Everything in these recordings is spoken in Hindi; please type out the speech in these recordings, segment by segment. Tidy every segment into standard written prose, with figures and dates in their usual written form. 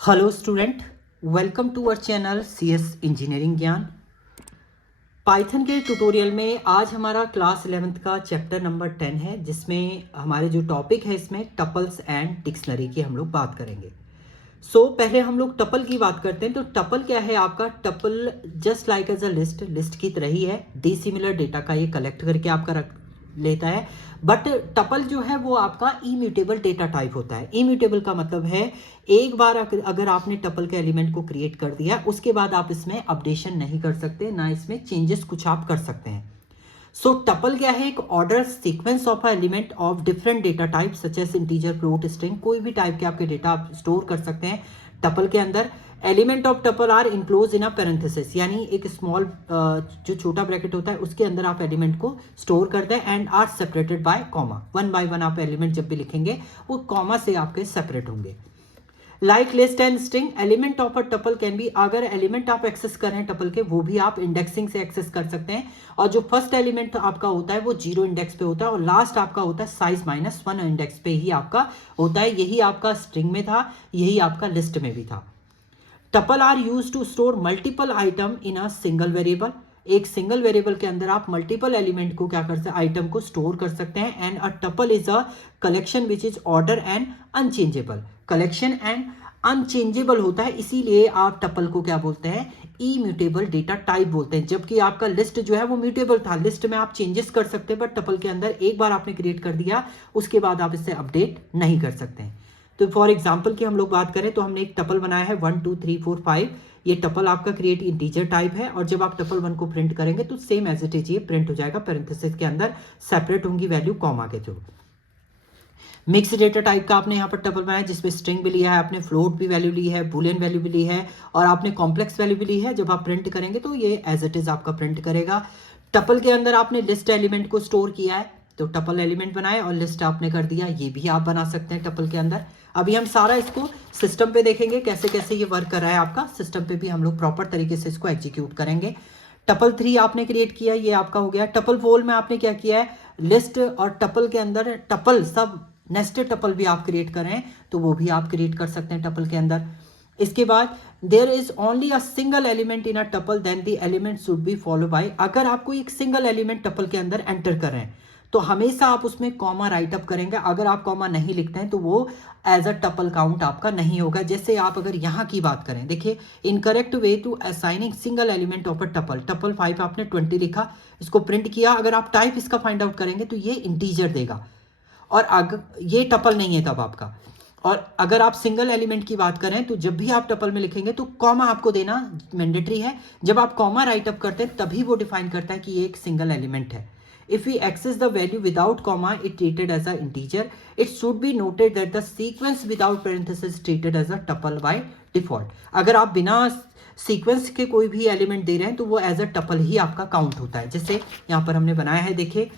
Hello student, welcome to our channel CS engineering Gyan. Python के ट्यूटोरियल में आज हमारा क्लास 11th का चैप्टर नंबर 10 है, जिसमें हमारे जो टॉपिक है इसमें टपल्स एंड डिक्शनरी की हम लोग बात करेंगे। पहले हम लोग टपल की बात करते हैं। तो टपल क्या है आपका? Tuple just like as a list की तरह ही है। डिसिमिलर डेटा का ये कलेक्ट करके आपका रख लेता है। बट टपल जो है वो आपका इम्यूटेबल डेटा टाइप होता है। इम्यूटेबल का मतलब है एक बार अगर आपने टपल के एलिमेंट को क्रिएट कर दिया, उसके बाद आप इसमें अपडेशन नहीं कर सकते, ना इसमें चेंजेस कुछ आप कर सकते हैं। टपल क्या है? एक order sequence of element of different data type such as integer, float, string, कोई भी टाइप के आपके डेटा आप स्टोर कर सकते हैं टपल के अंदर। Element of tuple are enclose in a parenthesis, यानी एक स्मॉल जो छोटा ब्रैकेट होता है उसके अंदर आप एलिमेंट को स्टोर करते हैं। And are separated by comma, one by one आप एलिमेंट जब भी लिखेंगे वो कॉमा से आपके सेपरेट होंगे। Like list and string, element of a tuple can be, अगर एलिमेंट आप एक्सेस कर रहे हैं टपल के, वो भी आप इंडेक्सिंग से एक्सेस कर सकते हैं। और जो फर्स्ट एलिमेंट आपका होता है वो 0 इंडेक्स पे होता है, और लास्ट आपका होता है साइज -1 इंडेक्स पे ही आपका होता है। यही आपका स्ट्रिंग में था, यही आपका लिस्ट में भी था। Tuple are use to store multiple item in a single variable, एक सिंगल वेरिएबल के अंदर आप मल्टीपल एलिमेंट को क्या कर सकते हैं? आइटम को स्टोर कर सकते हैं। And a tuple is a collection which is order and unchangeable, collection and unchangeable होता है, इसीलिए आप टपल को क्या बोलते हैं? इम्यूटेबल डेटा टाइप बोलते हैं। जबकि आपका लिस्ट जो है वो म्यूटेबल था, लिस्ट में आप चेंजेस कर सकते हैं, बट टपल के अंदर एक बार आपने क्रिएट कर दिया उसके बाद आप इससे अपडेट नहीं कर सकते हैं। तो फॉर एग्जाम्पल की हम लोग बात करें तो हमने एक टपल बनाया है 1 2 3 4 5। ये टपल आपका क्रिएट इंटीजर टाइप है, और जब आप टपल 1 को प्रिंट करेंगे तो सेम एज इट इज ये प्रिंट हो जाएगा, पैरेंथेसिस के अंदर सेपरेट होंगी वैल्यू कॉमा के थ्रू। मिक्स डेटा टाइप का आपने यहाँ पर टपल बनाया जिसमें स्ट्रिंग भी लिया है, आपने फ्लोट भी वैल्यू ली है, बुलियन वैल्यू भी ली है, और आपने कॉम्प्लेक्स वैल्यू भी ली है। जब आप प्रिंट करेंगे तो ये एज इट इज आपका प्रिंट करेगा। टपल के अंदर आपने लिस्ट एलिमेंट को स्टोर किया है, तो टपल एलिमेंट बनाए और लिस्ट आपने कर दिया, ये भी आप बना सकते हैं टपल के अंदर। अभी हम सारा इसको सिस्टम पे देखेंगे कैसे कैसे ये वर्क कर रहा है आपका। सिस्टम पे भी हम लोग प्रॉपर तरीके से इसको एग्जीक्यूट करेंगे। टपल 3 आपने क्रिएट किया, ये आपका हो गया। टपल 4 में आपने क्या किया है? लिस्ट और टपल के अंदर टपल सब नेस्टेड टपल भी आप क्रिएट करें तो वो भी आप क्रिएट कर सकते हैं टपल के अंदर। इसके बाद there is only a single element in a tuple then the element should be follow by, अगर आपको एक सिंगल एलिमेंट टपल के अंदर एंटर कर रहे हैं तो हमेशा आप उसमें कॉमा राइट अप करेंगे। अगर आप कॉमा नहीं लिखते हैं तो वो एज अ टपल काउंट आपका नहीं होगा। जैसे आप अगर यहाँ की बात करें, देखिए, incorrect way to assigning single element of a tuple, tuple 5 आपने 20 लिखा, इसको प्रिंट किया, अगर आप टाइप इसका फाइंड आउट करेंगे तो ये इंटीजर देगा, और अगर ये टपल नहीं है तब आपका। और अगर आप सिंगल एलिमेंट की बात करें तो जब भी आप टपल में लिखेंगे तो कॉमा आपको देना मैंडेटरी है। जब आप कॉमा राइट अप करते हैं तभी वो डिफाइन करता है कि ये एक सिंगल एलिमेंट है। If we access the value without comma it treated as a integer, it should be noted that the sequence without parenthesis treated as a tuple by default. अगर आप बिना सीक्वेंस के कोई भी एलिमेंट दे रहे हैं तो वो एज अ टपल ही आपका काउंट होता है। जैसे यहाँ पर हमने बनाया है, देखिए,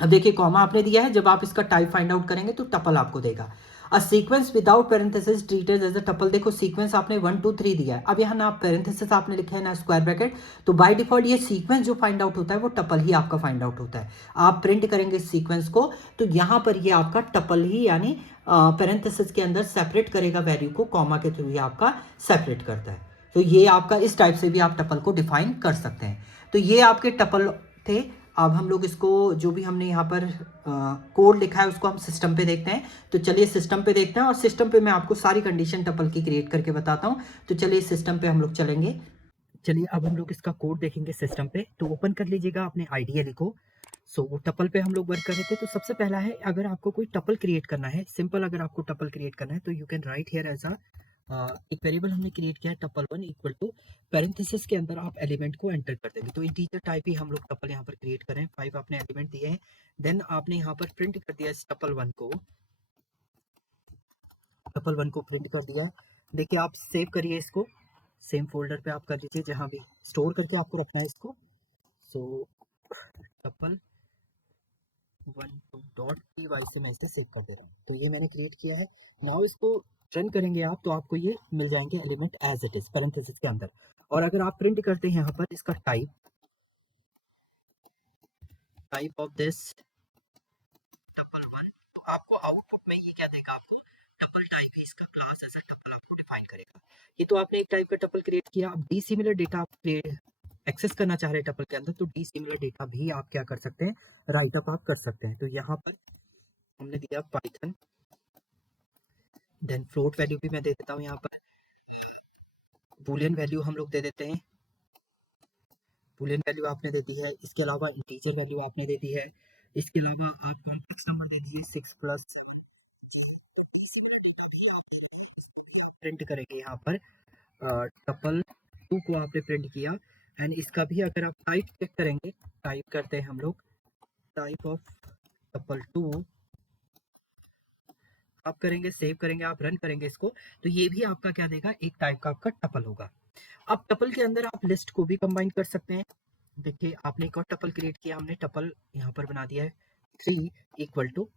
अब देखिए कॉमा आपने दिया है, जब आप इसका टाइप फाइंड आउट करेंगे तो टपल आपको देगा। A sequence without parenthesis treated as a tuple, देखो सीक्वेंस आपने 1 2 3 दिया है, अब यहाँ ना पैरेंथेसिस आपने लिखा है ना स्क्वायर ब्रैकेट, तो बाय डिफॉल्ट ये सीक्वेंस जो फाइंड आउट होता है वो टपल ही आपका फाइंड आउट होता है। आप प्रिंट करेंगे इस सीक्वेंस को तो यहाँ पर ये आपका टपल ही, यानी पैरेंथेसिस के अंदर सेपरेट करेगा वैल्यू को, कॉमा के थ्रू ये आपका सेपरेट करता है। तो ये आपका इस टाइप से भी आप टपल को डिफाइन कर सकते हैं। तो ये आपके टपल थे। अब हम लोग इसको, जो भी हमने यहाँ पर कोड लिखा है उसको हम सिस्टम पे देखते हैं। तो चलिए सिस्टम पे देखते हैं, और सिस्टम पे मैं आपको सारी कंडीशन टपल की क्रिएट करके बताता हूँ। तो चलिए सिस्टम पे हम लोग चलेंगे। चलिए अब हम लोग इसका कोड देखेंगे सिस्टम पे। तो ओपन कर लीजिएगा अपने आईडीएल को। टपल पे हम लोग वर्क कर रहे थे। तो सबसे पहला है, अगर आपको कोई टपल क्रिएट करना है, सिंपल अगर आपको टपल क्रिएट करना है तो you can write here as a, एक वेरिएबल हमने क्रिएट किया है टपल 1 इक्वल टू, पैरेंथेसिस के अंदर आप एलिमेंट को एंटर कर देंगे। तो इंटीजर टाइप ही हम लोग टपल यहाँ पर क्रिएट करें, 5 आपने एलिमेंट दिए हैं। देन आपने यहाँ पर प्रिंट कर दिया इस टपल 1 को, टपल 1 को प्रिंट कर दिया। देखिए आप सेव करिए इसको, सेम फोल्डर पे आप कर लीजिए जहाँ भी स्टोर करके आपको रखना है इसको। टपल 1 से मैं इसे सेव कर दे रहा हूँ। तो ये मैंने क्रिएट किया है। नाउ इसको रन करेंगे आप तो आपको ये मिल जाएंगे element as it is parenthesis के अंदर। और अगर आप प्रिंट करते हैं यहाँ पर इसका टाइप ऑफ दिस टपल 1, तो आपको आउटपुट में ये क्या देगा? आपको टपल टाइप ही इसका क्लास एज अ टपल आपको डिफाइन करेगा। ये तो आपने एक टाइप का टपल क्रिएट किया। अब डी सिमिलर डेटा आप एक्सेस करना चाह रहे हैं टपल के अंदर, तो डी सिमिलर डेटा भी आप क्या कर सकते हैं, राइट अप आप कर सकते हैं। तो यहाँ पर हमने दिया पाइथन, देन फ्लोट वैल्यू भी मैं दे देता हूँ, यहाँ पर बूलियन वैल्यू हम लोग दे देते हैं, बूलियन वैल्यू आपने दे दी है। इसके अलावा इंटीजर वैल्यू आपने दे दी है। इसके अलावा आप कॉम्प्लेक्स नंबर दे दीजिए 6 प्लस, प्रिंट करेंगे यहाँ पर टपल 2 को आपने प्रिंट किया। एंड इसका भी अगर आप टाइप चेक करेंगे, टाइप करते हैं हम लोग टाइप ऑफ टपल 2 आप करेंगे, सेव करेंगे, आप रन करेंगे इसको, तो ये भी आपका क्या देगा, एक टाइप का आपका टपल होगा। अब टपल के अंदर आप लिस्ट को भी कंबाइन कर सकते हैं। देखिए आपने एक और टपल क्रिएट किया, हमने टपल यहाँ पर बना दिया है 3 इक्वल टू,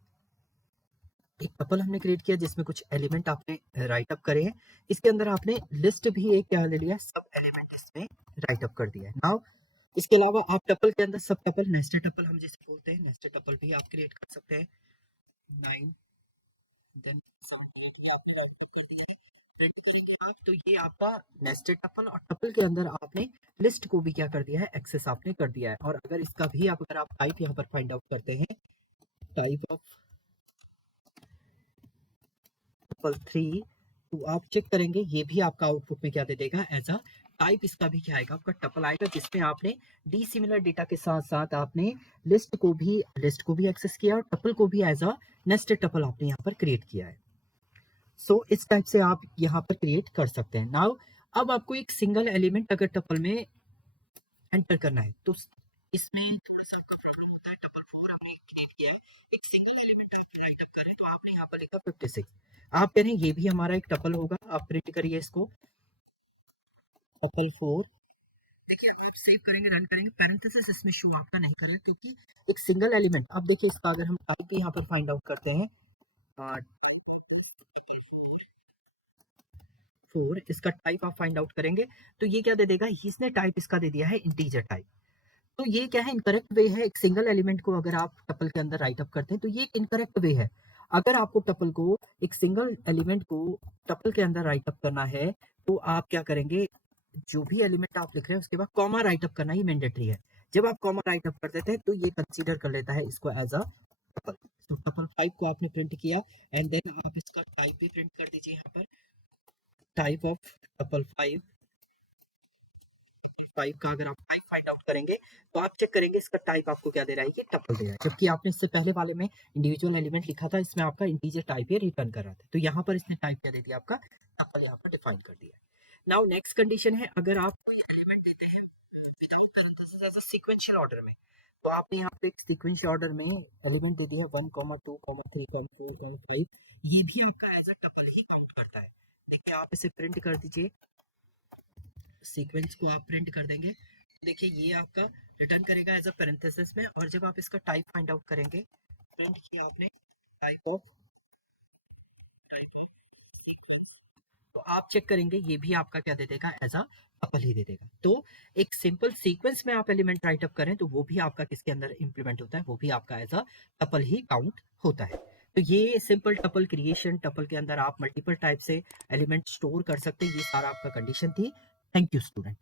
एक टपल हमने क्रिएट किया जिसमें कुछ एलिमेंट आपने राइट अप करे हैं। इसके अंदर आपने लिस्ट भी एक क्या ले लिया, सब एलिमेंट इसमें राइट अप कर दिया है। नाउ इसके अलावा आप टपल के अंदर सब टपल, नेस्टेड टपल हम जिसे बोलते हैं, नेस्टेड टपल भी आप क्रिएट कर सकते हैं। 9 देन तो ये आपका नेस्टेड टपल, और टपल के अंदर आपने लिस्ट को भी क्या कर दिया है, एक्सेस आपने कर दिया है। और अगर इसका भी आप अगर आप टाइप यहाँ पर फाइंड आउट करते हैं, टाइप ऑफ टपल 3, तो आप चेक करेंगे ये भी आपका आउटपुट में क्या दे देगा, एज अ टाइप इसका भी क्या आएगा, आपका टपल आएगा, जिसमें आपने डी सिमिलर डेटा के साथ साथ आपने लिस्ट को भी एक्सेस किया और टपल को भी एज अ नेस्टेड टपल आपने यहाँ पर क्रिएट किया है। सो इस टाइप से आप यहाँ पर क्रिएट कर सकते हैं। नाउ अब आपको एक सिंगल एलिमेंट अगर टपल में एंटर करना है, तो इसमें थोड़ा सा आपका प्रॉब्लम होता है। टपल 4 हमने क्रिएट किया है, एक सिंगल एलिमेंट आप राइट अप करें, तो आपने यहाँ पर लिखा 56, आप कह रहे हैं ये भी हमारा एक टपल होगा, आप प्रिंट करिए इसको टपल 4। देखिए आप सेव करेंगे, रन करेंगे, पैरेंथेसिस इसमें शो आपका नहीं कर रहा है क्योंकि एक सिंगल एलिमेंट। अब देखिए इसका अगर हम टाइप भी यहाँ पर फाइंड आउट करते हैं 4, इसका टाइप आप फाइंड आउट करेंगे, तो ये क्या दे देगा, इसने टाइप इसका दे दिया है इंटीजर टाइप। तो ये क्या है, इनकरेक्ट वे है। एक सिंगल एलिमेंट को अगर आप टपल के अंदर राइट अप करते हैं तो ये एक इनकरेक्ट वे है। अगर आपको टपल को, एक सिंगल एलिमेंट को टपल के अंदर राइट अप करना है, तो आप क्या करेंगे, जो भी एलिमेंट आप लिख रहे हैं उसके बाद कॉमा राइट अप करना ही मैंडेटरी है। जब आप कॉमा राइट अप कर देते हैं तो ये कंसीडर कर लेता है इसको एज अ टपल। तो टपल 5 को आपने प्रिंट किया, एंड देन आप इसका टाइप भी प्रिंट कर दीजिए यहाँ पर, टाइप ऑफ टपल 5 का अगर आप टाइप फाइंड आउट करेंगे तो आप चेक करेंगे इसका टाइप आपको क्या दे रहा है, ये टपल दे रहा है, जबकि आपने इससे पहले वाले में इंडिविजुअल एलिमेंट लिखा था, इसमें आपका इंटीजर टाइप ये रिटर्न कर रहा था। तो यहाँ पर इसने टाइप क्या दे दिया, आपका टपल यहाँ पर डिफाइन कर दिया है। नाउ नेक्स्ट कंडीशन है, अगर आप कोई एलिमेंट देते हैं without parenthesis as a sequential order में, तो आपने यहाँ पे एक सीक्वेंशियल ऑर्डर में एलिमेंट दे दिया 1, 2, 3, 4, 5, ये भी आपका एज अ टपल ही काउंट करता है। देखिए आप इसे प्रिंट कर दीजिए, सीक्वेंस को आप प्रिंट कर देंगे, देखिए ये आपका रिटर्न करेगा एज अ पैरेंथेसिस में। और जब आप इसका टाइप फाइंड आउट करेंगे, प्रिंट किया आपने टाइप ऑफ, तो आप चेक करेंगे ये भी आपका क्या दे देगा, एज अ टपल ही दे देगा। तो एक सिंपल सीक्वेंस में आप एलिमेंट राइट अप करें तो वो भी आपका किसके अंदर इंप्लीमेंट होता है, वो भी आपका एज अ टपल ही काउंट होता है। तो ये सिंपल टपल क्रिएशन, टपल के अंदर आप मल्टीपल टाइप से एलिमेंट स्टोर कर सकते हैं, ये सारा आपका कंडीशन थी। Thank you student.